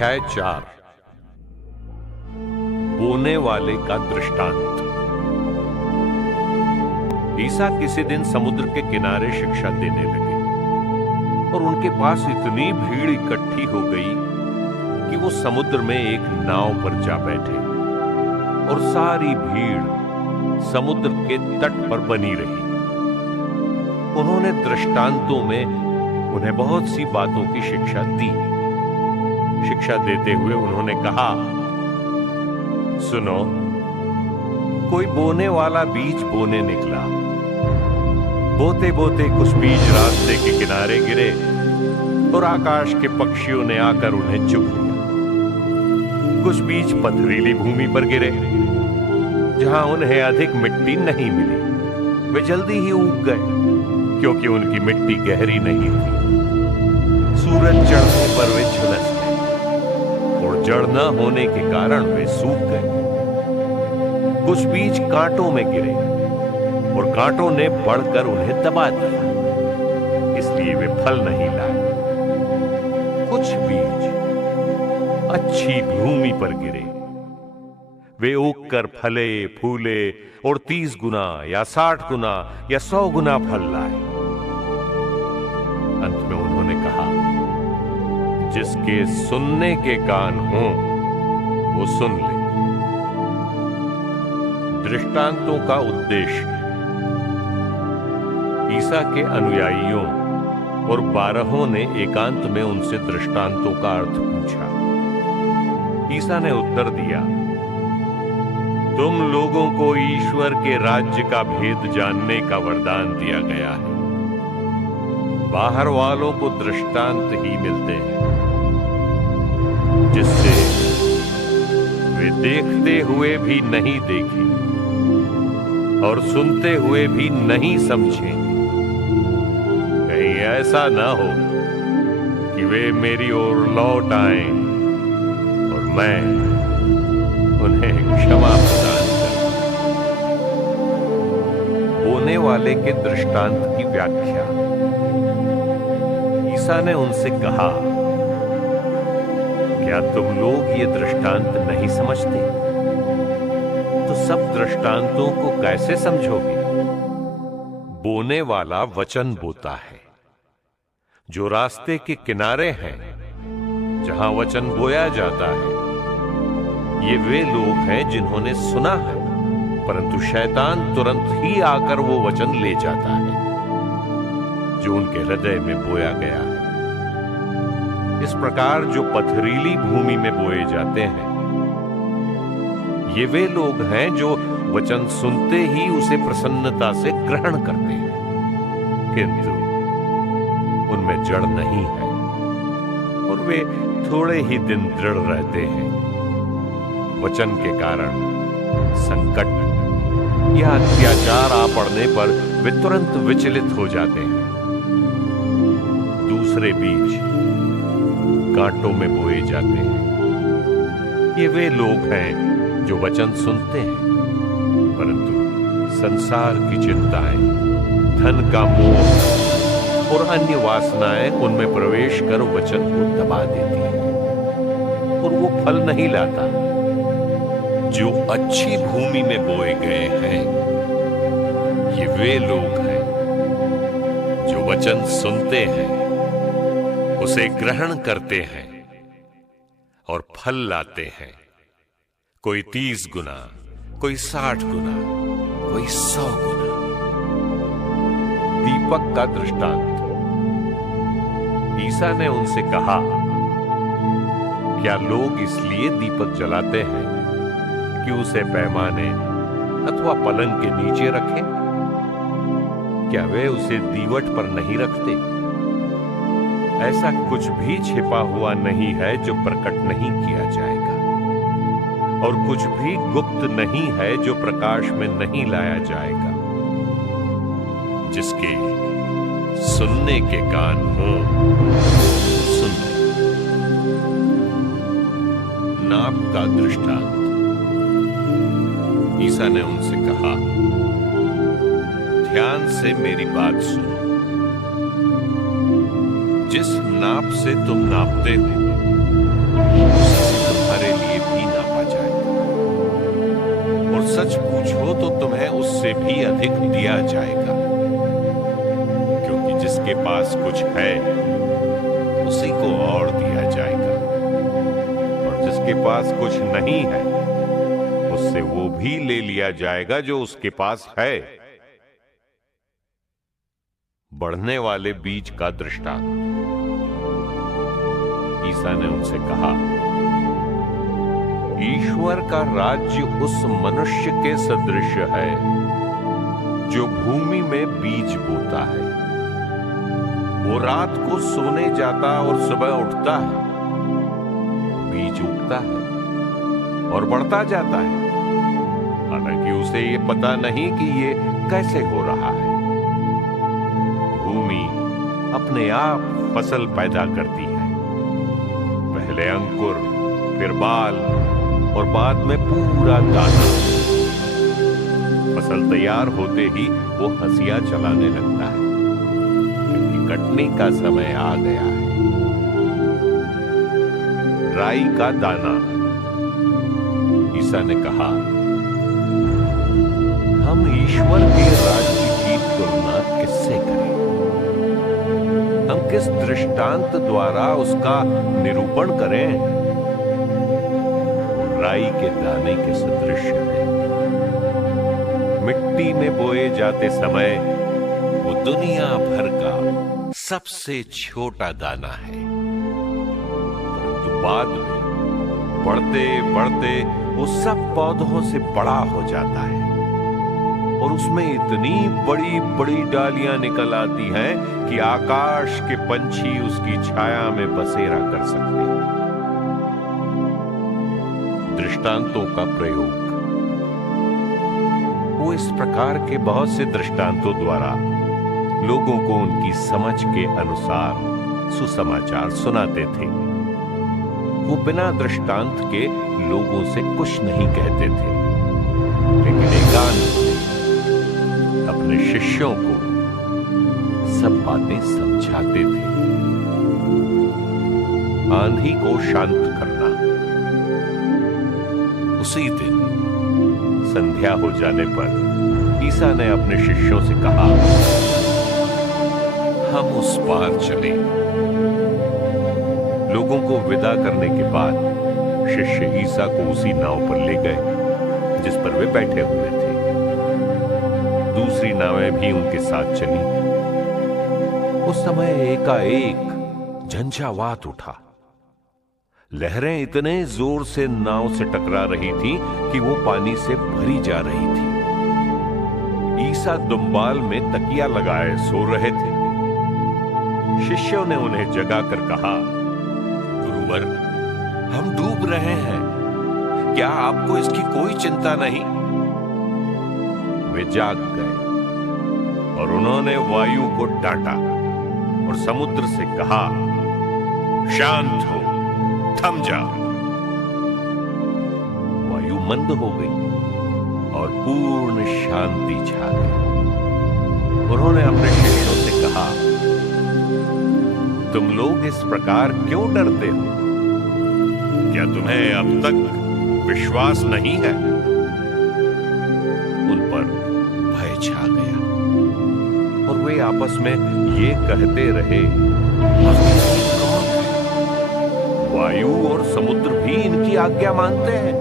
अध्याय 4 बोने वाले का दृष्टांत। ईसा किसी दिन समुद्र के किनारे शिक्षा देने लगे और उनके पास इतनी भीड़ इकट्ठी हो गई कि वो समुद्र में एक नाव पर जा बैठे और सारी भीड़ समुद्र के तट पर बनी रही। उन्होंने दृष्टांतों में उन्हें बहुत सी बातों की शिक्षा दी। शिक्षा देते हुए उन्होंने कहा, सुनो, कोई बोने वाला बीज बोने निकला। बोते बोते कुछ बीज रास्ते के किनारे गिरे और आकाश के पक्षियों ने आकर उन्हें चुग लिया। कुछ बीज पथरीली भूमि पर गिरे, जहां उन्हें अधिक मिट्टी नहीं मिली। वे जल्दी ही उग गए, क्योंकि उनकी मिट्टी गहरी नहीं थी। सूरज चढ़ने पर वे झुलस गए और जड़ न होने के कारण वे सूख गए। कुछ बीज कांटों में गिरे और कांटों ने बढ़कर उन्हें दबा दिया, इसलिए वे फल नहीं लाए। कुछ बीज अच्छी भूमि पर गिरे, वे उगकर फले फूले और 30 गुना या 60 गुना या 100 गुना फल लाए। अंत में उन्होंने कहा, जिसके सुनने के कान हों वो सुन ले। दृष्टांतों का उद्देश्य। ईसा के अनुयायियों और 12 ने एकांत में उनसे दृष्टांतों का अर्थ पूछा। ईसा ने उत्तर दिया, तुम लोगों को ईश्वर के राज्य का भेद जानने का वरदान दिया गया है। बाहर वालों को दृष्टांत ही मिलते हैं, जिससे वे देखते हुए भी नहीं देखें और सुनते हुए भी नहीं समझें। कहीं ऐसा ना हो कि वे मेरी ओर लौट आएं और मैं उन्हें क्षमा प्रदान करूं। बोने वाले के दृष्टांत की व्याख्या। ईसा ने उनसे कहा, क्या तुम लोग ये दृष्टांत नहीं समझते? तो सब दृष्टांतों को कैसे समझोगे? बोने वाला वचन बोता है, जो रास्ते के किनारे हैं, जहां वचन बोया जाता है। ये वे लोग हैं जिन्होंने सुना है, परंतु शैतान तुरंत ही आकर वो वचन ले जाता है जो उनके हृदय में बोया गया है। इस प्रकार जो पथरीली भूमि में बोए जाते हैं, ये वे लोग हैं जो वचन सुनते ही उसे प्रसन्नता से ग्रहण करते हैं, किंतु उनमें जड़ नहीं है और वे थोड़े ही दिन दृढ़ रहते हैं। वचन के कारण संकट या अत्याचार आ पड़ने पर वे तुरंत विचलित हो जाते हैं। दूसरे बीज कांटों में बोए जाते हैं। ये वे लोग हैं जो वचन सुनते हैं, परंतु संसार की चिंताएं, धन का मोह और अन्य वासनाएं उनमें प्रवेश कर वचन को दबा देती हैं और वो फल नहीं लाता। जो अच्छी भूमि में बोए गए हैं, ये वे लोग हैं जो वचन सुनते हैं, उसे ग्रहण करते हैं और फल लाते हैं। कोई 30 गुना, कोई 60 गुना, कोई 100 गुना। दीपक का दृष्टांत। ईसा ने उनसे कहा, क्या लोग इसलिए दीपक जलाते हैं कि उसे पैमाने अथवा पलंग के नीचे रखें? क्या वे उसे दीवट पर नहीं रखते? ऐसा कुछ भी छिपा हुआ नहीं है जो प्रकट नहीं किया जाएगा, और कुछ भी गुप्त नहीं है जो प्रकाश में नहीं लाया जाएगा। जिसके सुनने के कान हों, सुन ले। नाप का दृष्टांत। ईसा ने उनसे कहा, ध्यान से मेरी बात सुनो। जिस नाप से तुम नापते हो उसी से तुम्हारे लिए भी नापा जाएगा, और सच पूछो तो तुम्हें उससे भी अधिक दिया जाएगा, क्योंकि जिसके पास कुछ है उसी को और दिया जाएगा, और जिसके पास कुछ नहीं है उससे वो भी ले लिया जाएगा जो उसके पास है। बढ़ने वाले बीज का दृष्टांत। ईसा ने उनसे कहा, ईश्वर का राज्य उस मनुष्य के सदृश है जो भूमि में बीज बोता है। वो रात को सोने जाता और सुबह उठता है, बीज उगता है और बढ़ता जाता है, हालांकि उसे ये पता नहीं कि ये कैसे हो रहा है। भूमि अपने आप फसल पैदा करती है, पहले अंकुर, फिर बाल और बाद में पूरा दाना। फसल तैयार होते ही वो हंसिया चलाने लगता है क्योंकि कटने का समय आ गया है। राई का दाना। ईसा ने कहा, हम ईश्वर के राज्य की तुलना किससे करें? हम किस दृष्टांत द्वारा उसका निरूपण करें? राई के दाने के सदृश है। मिट्टी में बोए जाते समय वो दुनिया भर का सबसे छोटा दाना है, परंतु बाद में बढ़ते बढ़ते वो सब पौधों से बड़ा हो जाता है और उसमें इतनी बड़ी बड़ी डालियां निकल आती हैं कि आकाश के पंछी उसकी छाया में बसेरा कर सकते हैं। दृष्टांतों का प्रयोग। वो इस प्रकार के बहुत से दृष्टांतों द्वारा लोगों को उनकी समझ के अनुसार सुसमाचार सुनाते थे। वो बिना दृष्टांत के लोगों से कुछ नहीं कहते थे, लेकिन एकांत में अपने शिष्यों को सब बातें समझाते थे। आंधी को शांत करना। उसी दिन संध्या हो जाने पर ईसा ने अपने शिष्यों से कहा, हम उस पार चले। लोगों को विदा करने के बाद शिष्य ईसा को उसी नाव पर ले गए जिस पर वे बैठे हुए थे। दूसरी नावें भी उनके साथ चली। उस समय एकाएक झंझावात उठा। लहरें इतने जोर से नाव से टकरा रही थी कि वो पानी से भरी जा रही थी। ईसा दुम्बाल में तकिया लगाए सो रहे थे। शिष्यों ने उन्हें जगाकर कहा, गुरुवर, हम डूब रहे हैं, क्या आपको इसकी कोई चिंता नहीं? वे जाग गए और उन्होंने वायु को डांटा और समुद्र से कहा, शांत हो, थम जा। वायु मंद हो गई और पूर्ण शांति छा गई। उन्होंने अपने शिष्यों से कहा, तुम लोग इस प्रकार क्यों डरते हो? क्या तुम्हें अब तक विश्वास नहीं है? उन पर भय छा गया और वे आपस में ये कहते रहे, वायु और समुद्र भी इनकी आज्ञा मानते हैं।